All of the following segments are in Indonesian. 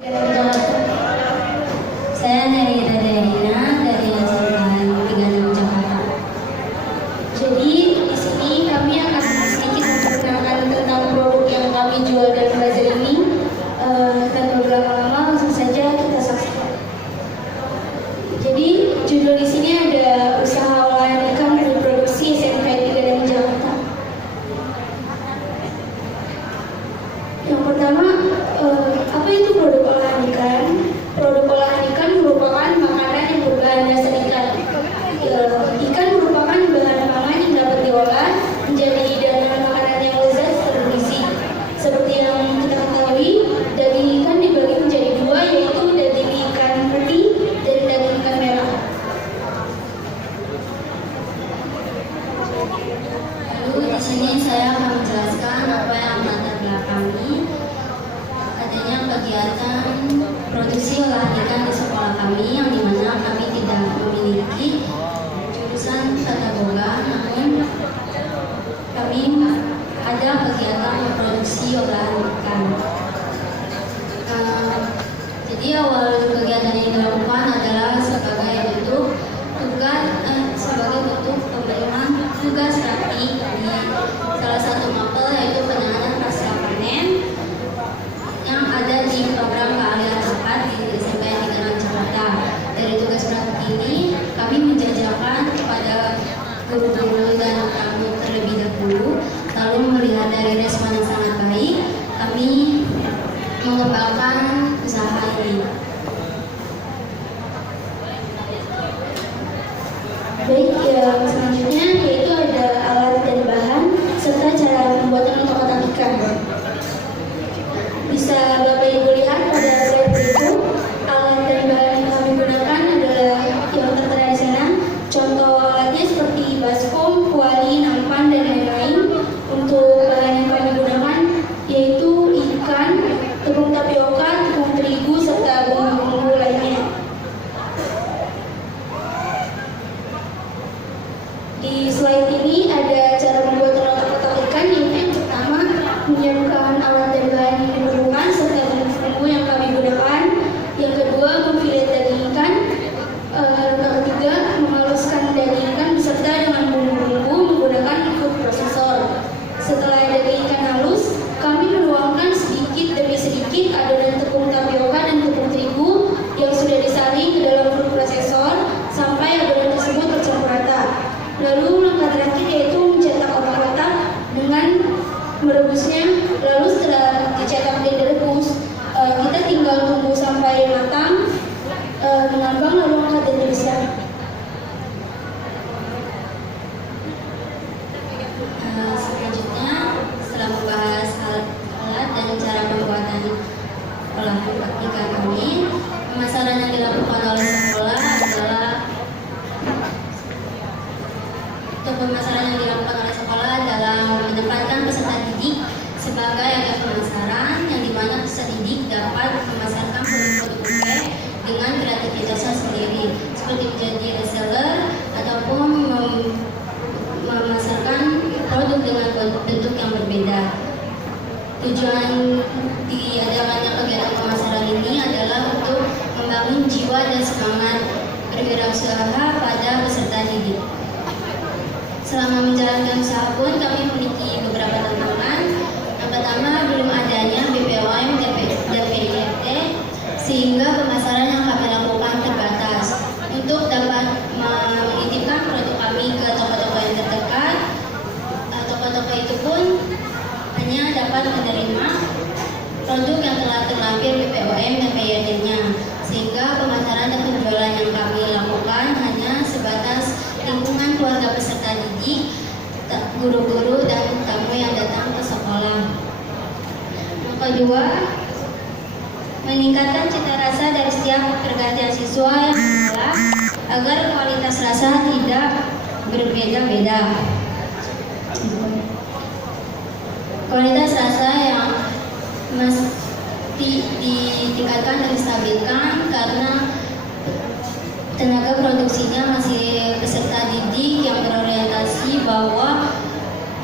Saya Nerita Dina dari SMK 36 Jakarta. Jadi di sini kami akan sedikit memperkenalkan tentang produk yang kami jual dalam bazar ini. Tanpa berlama-lama, langsung saja kita saksikan. Jadi judul di sini ada usaha olahan ikan reproduksi SMK 36 Jakarta. Yang pertama, apa itu produk olahan ikan? Produk olahan ikan merupakan makanan yang berbahan dasar ikan. Ikan merupakan bahan pangan yang dapat diolah menjadi hidangan makanan yang lezat dan bergizi. Seperti yang kita ketahui, daging ikan dibagi menjadi dua, yaitu daging ikan putih dan daging ikan merah. Lalu di sini saya akan menjelaskan apa yang latar belakangi adanya kegiatan produksi olahan ikan di sekolah kami, yang dimana kami tidak memiliki jurusan tata boga, namun kami ada kegiatan memproduksi olahan ikan. Jadi awal kegiatan yang dilakukan adalah sebagai bentuk pemenuhan tugas kami di salah satu mapel, yaitu penanganan pasca panen yang ada di program keahlian bakat di SMK 36 Jakarta. Dari tugas praktik ini, kami menjajarkan kepada guru-guru dan tamu terlebih dahulu, lalu melihat dari respon yang sangat baik, kami mengembangkan usaha ini. Baik, yang selanjutnya yaitu ada alat dan bahan serta cara pembuatan otak-otak ikan. Bisa Bapak Ibu lihat pada slide berikut, alat dan bahan yang kami gunakan adalah yang tertera di sana. Contoh alatnya seperti baskom, kuali, nampan, dan lain-lain. Untuk bahan yang kami gunakan yaitu ikan, tepung tapioka, tepung terigu, serta bumbu-bumbu lainnya. Di slide ini ada cara membuat otak-otak ikan, yaitu yang pertama menyiapkan alat dan bahan yang diperlukan serta bumbu yang kami gunakan. Yang kedua, memfilet daging ikan. Yang ketiga, menghaluskan daging ikan beserta dengan bumbu-bumbu menggunakan food processor. Setelah daging ikan halus, kami menuangkan sedikit demi sedikit adonan tepung tapioka dan tepung terigu yang sudah disaring ke dalam food processor sampai adonan tersebut tercampur rata. Lalu langkah terakhir yaitu mencetak otak-otak dengan merebusnya. Lalu setelah dicetak dan direbus, kita tinggal tunggu sampai matang, mengambang, lalu angkat dan direbuskan. Selanjutnya, setelah membahas alat dan cara pembuatan olahan ikan kami, pemasaran yang dilakukan oleh sekolah adalah menempatkan peserta didik sebagai agen pemasaran, yang dimana peserta didik dapat memasarkan produk-produk UP dengan kreativitasnya sendiri, seperti menjadi reseller ataupun memasarkan produk dengan bentuk yang berbeda. Tujuan diadakannya kegiatan pemasaran ini adalah untuk membangun jiwa dan semangat berwirausaha pada peserta didik. Selama menjalankan usaha pun kami memiliki beberapa tantangan. Yang pertama, belum adanya BPOM dan PIRT, sehingga pemasaran yang kami lakukan terbatas. Untuk dapat menitipkan produk kami ke toko-toko yang terdekat, toko-toko itu pun hanya dapat menerima produk yang telah terlampir BPOM dan PIRT-nya, sehingga pemasaran dan penjualan yang kami lakukan hanya sebatas lingkungan keluarga peserta didik, guru-guru, dan tamu yang datang ke sekolah. Yang kedua, meningkatkan cita rasa dari setiap pergantian siswa yang sekolah agar kualitas rasa tidak berbeda-beda. Kualitas rasa yang mesti ditingkatkan dan distabilkan karena tenaga produksinya masih peserta didik yang berorientasi bahwa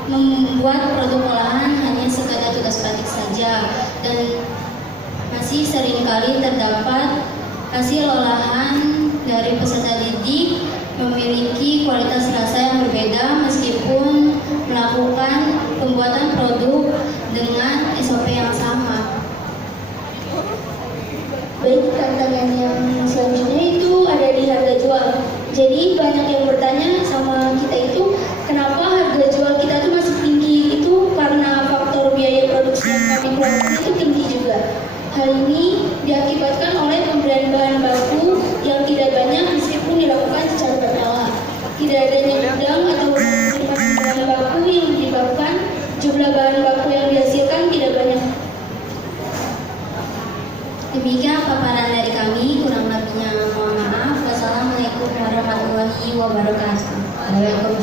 membuat produk olahan hanya sekadar tugas praktik saja, dan masih produksi seringkali terdapat hasil olahan dari peserta didik memiliki kualitas rasa yang berbeda meskipun melakukan pembuatan produk dengan SOP yang sama. Baik, tantangan yang selanjutnya itu ada di harga jual. Jadi banyak yang bertanya sama kita itu, kenapa harga jual kita tuh masih tinggi? Itu karena faktor biaya produksi yang kami keluarkan itu tinggi juga. Hal ini diakibatkan oleh pembelian bahan baku yang tidak banyak meskipun dilakukan secara berkala. Tidak adanya gudang atau penyimpanan bahan baku yang menyebabkan jumlah bahan baku yang dihasilkan tidak banyak. Demikian paparan dari kami, kurang lebihnya mohon maaf. Wassalamualaikum warahmatullahi wabarakatuh. Waalaikumsalam.